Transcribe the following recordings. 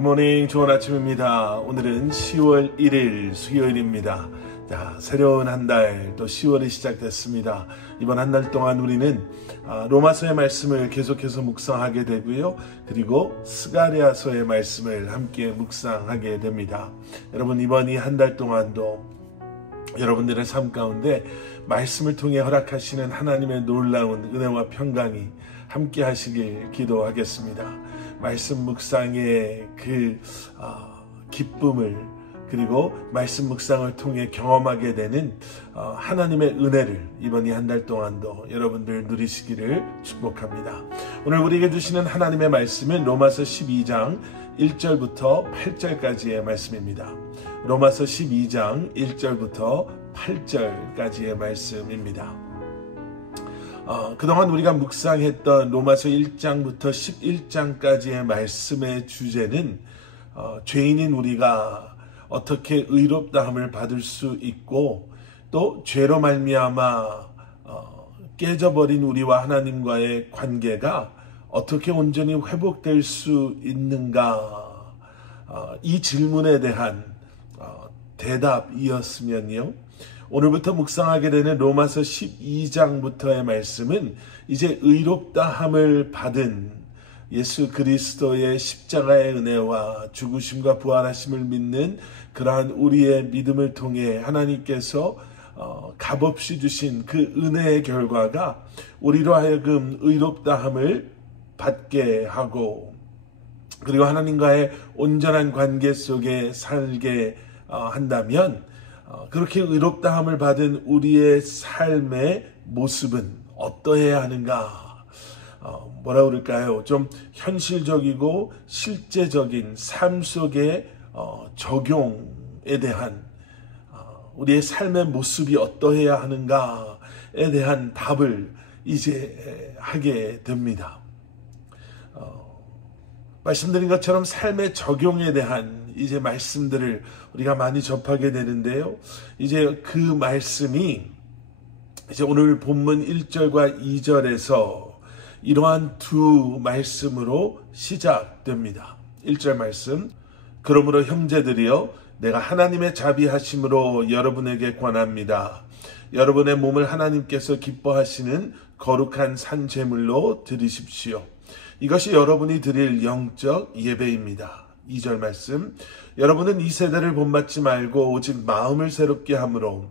굿모닝, 좋은 아침입니다. 오늘은 10월 1일 수요일입니다. 자, 새로운 한 달, 또 10월이 시작됐습니다. 이번 한 달 동안 우리는 로마서의 말씀을 계속해서 묵상하게 되고요. 그리고 스가랴서의 말씀을 함께 묵상하게 됩니다. 여러분, 이번 이 한 달 동안도 여러분들의 삶 가운데 말씀을 통해 허락하시는 하나님의 놀라운 은혜와 평강이 함께 하시길 기도하겠습니다. 말씀 묵상의 그 기쁨을, 그리고 말씀 묵상을 통해 경험하게 되는 하나님의 은혜를 이번 이 한 달 동안도 여러분들 누리시기를 축복합니다. 오늘 우리에게 주시는 하나님의 말씀은 로마서 12장 1절부터 8절까지의 말씀입니다. 로마서 12장 1절부터 8절까지의 말씀입니다. 그동안 우리가 묵상했던 로마서 1장부터 11장까지의 말씀의 주제는 죄인인 우리가 어떻게 의롭다함을 받을 수 있고, 또 죄로 말미암아 깨져버린 우리와 하나님과의 관계가 어떻게 온전히 회복될 수 있는가, 이 질문에 대한 대답이었으면요, 오늘부터 묵상하게 되는 로마서 12장부터의 말씀은 이제 의롭다함을 받은 예수 그리스도의 십자가의 은혜와 죽으심과 부활하심을 믿는 그러한 우리의 믿음을 통해 하나님께서 값없이 주신 그 은혜의 결과가 우리로 하여금 의롭다함을 받게 하고, 그리고 하나님과의 온전한 관계 속에 살게 한다면, 그렇게 의롭다함을 받은 우리의 삶의 모습은 어떠해야 하는가? 뭐라 그럴까요? 좀 현실적이고 실제적인 삶 속의 적용에 대한 우리의 삶의 모습이 어떠해야 하는가에 대한 답을 이제 하게 됩니다. 말씀드린 것처럼 삶의 적용에 대한 이제 말씀들을 우리가 많이 접하게 되는데요. 이제 그 말씀이 이제 오늘 본문 1절과 2절에서 이러한 두 말씀으로 시작됩니다. 1절 말씀, 그러므로 형제들이여 내가 하나님의 자비하심으로 여러분에게 권합니다. 여러분의 몸을 하나님께서 기뻐하시는 거룩한 산제물로 드리십시오. 이것이 여러분이 드릴 영적 예배입니다. 2절 말씀, 여러분은 이 세대를 본받지 말고 오직 마음을 새롭게 함으로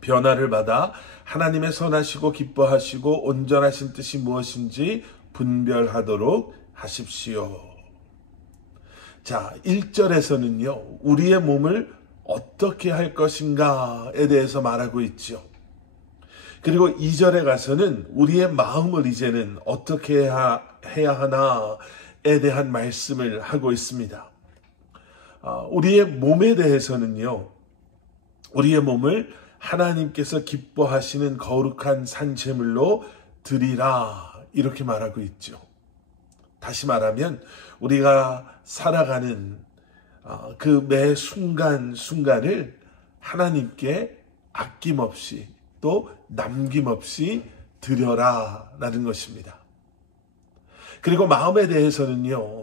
변화를 받아 하나님의 선하시고 기뻐하시고 온전하신 뜻이 무엇인지 분별하도록 하십시오. 자, 1절에서는요, 우리의 몸을 어떻게 할 것인가에 대해서 말하고 있죠. 그리고 2절에 가서는 우리의 마음을 이제는 어떻게 해야 하나에 대한 말씀을 하고 있습니다. 우리의 몸에 대해서는요, 우리의 몸을 하나님께서 기뻐하시는 거룩한 산제물로 드리라, 이렇게 말하고 있죠. 다시 말하면 우리가 살아가는 그 매 순간순간을 하나님께 아낌없이 또 남김없이 드려라 라는 것입니다. 그리고 마음에 대해서는요,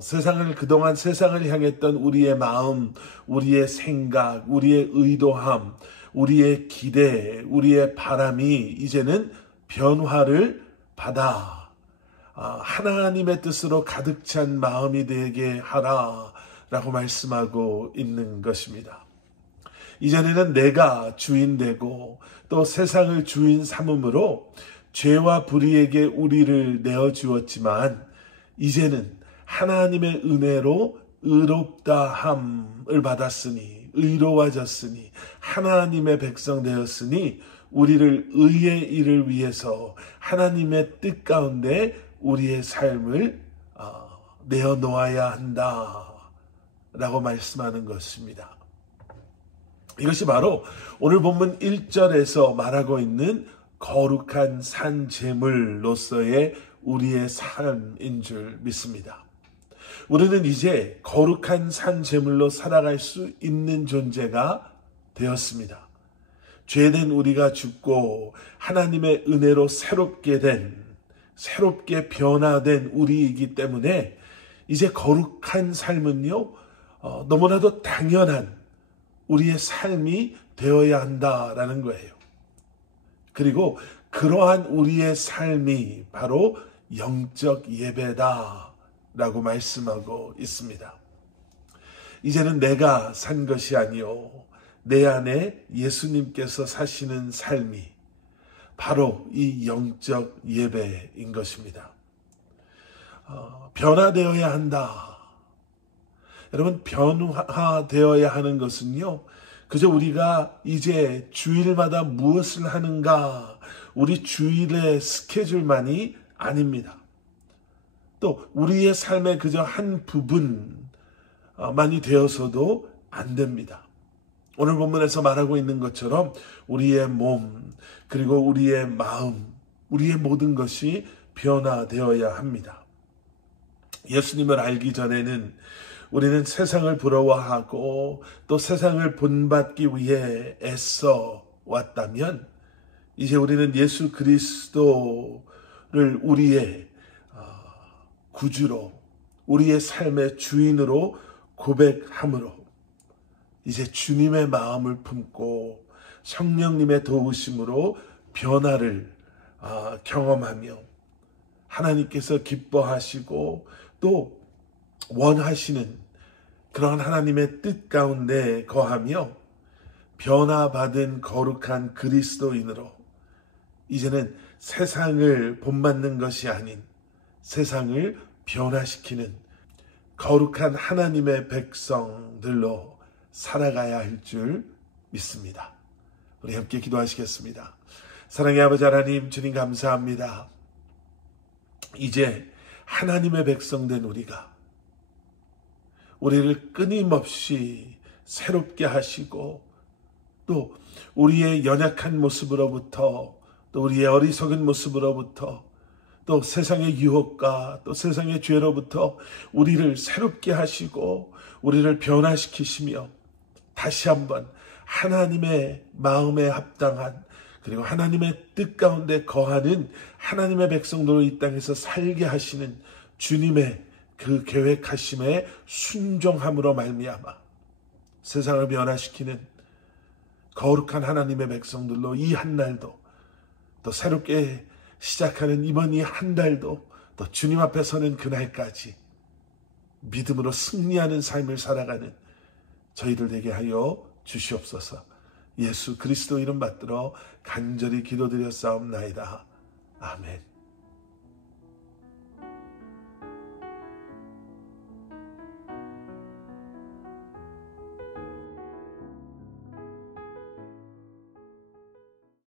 그동안 세상을 향했던 우리의 마음, 우리의 생각, 우리의 의도함, 우리의 기대, 우리의 바람이 이제는 변화를 받아 하나님의 뜻으로 가득 찬 마음이 되게 하라 라고 말씀하고 있는 것입니다. 이전에는 내가 주인 되고 또 세상을 주인 삼음으로 죄와 불의에게 우리를 내어주었지만, 이제는 하나님의 은혜로 의롭다함을 받았으니, 의로워졌으니, 하나님의 백성 되었으니, 우리를 의의 일을 위해서 하나님의 뜻 가운데 우리의 삶을 내어놓아야 한다 라고 말씀하는 것입니다. 이것이 바로 오늘 본문 1절에서 말하고 있는 거룩한 산제물로서의 우리의 삶인 줄 믿습니다. 우리는 이제 거룩한 산제물로 살아갈 수 있는 존재가 되었습니다. 죄된 우리가 죽고 하나님의 은혜로 새롭게 변화된 우리이기 때문에 이제 거룩한 삶은요, 너무나도 당연한 우리의 삶이 되어야 한다라는 거예요. 그리고 그러한 우리의 삶이 바로 영적 예배다라고 말씀하고 있습니다. 이제는 내가 산 것이 아니요 내 안에 예수님께서 사시는 삶이 바로 이 영적 예배인 것입니다. 변화되어야 한다. 여러분, 변화되어야 하는 것은요, 그저 우리가 이제 주일마다 무엇을 하는가, 우리 주일의 스케줄만이 아닙니다. 또 우리의 삶의 그저 한 부분만이 되어서도 안 됩니다. 오늘 본문에서 말하고 있는 것처럼 우리의 몸, 그리고 우리의 마음, 우리의 모든 것이 변화되어야 합니다. 예수님을 알기 전에는 우리는 세상을 부러워하고 또 세상을 본받기 위해 애써 왔다면, 이제 우리는 예수 그리스도를 우리의 구주로, 우리의 삶의 주인으로 고백함으로 이제 주님의 마음을 품고 성령님의 도우심으로 변화를 경험하며 하나님께서 기뻐하시고 또 원하시는 그런 하나님의 뜻 가운데 거하며 변화받은 거룩한 그리스도인으로 이제는 세상을 본받는 것이 아닌 세상을 변화시키는 거룩한 하나님의 백성들로 살아가야 할 줄 믿습니다. 우리 함께 기도하시겠습니다. 사랑의 아버지 하나님, 주님 감사합니다. 이제 하나님의 백성된 우리를 끊임없이 새롭게 하시고 또 우리의 연약한 모습으로부터 또 우리의 어리석은 모습으로부터 또 세상의 유혹과 또 세상의 죄로부터 우리를 새롭게 하시고 우리를 변화시키시며 다시 한번 하나님의 마음에 합당한 그리고 하나님의 뜻 가운데 거하는 하나님의 백성들로 이 땅에서 살게 하시는 주님의 그 계획하심에 순종함으로 말미암아 세상을 변화시키는 거룩한 하나님의 백성들로 이 한 날도 또 새롭게 시작하는 이번 이 한 달도 또 주님 앞에 서는 그날까지 믿음으로 승리하는 삶을 살아가는 저희들 되게 하여 주시옵소서. 예수 그리스도 이름 받들어 간절히 기도드렸사옵나이다. 아멘.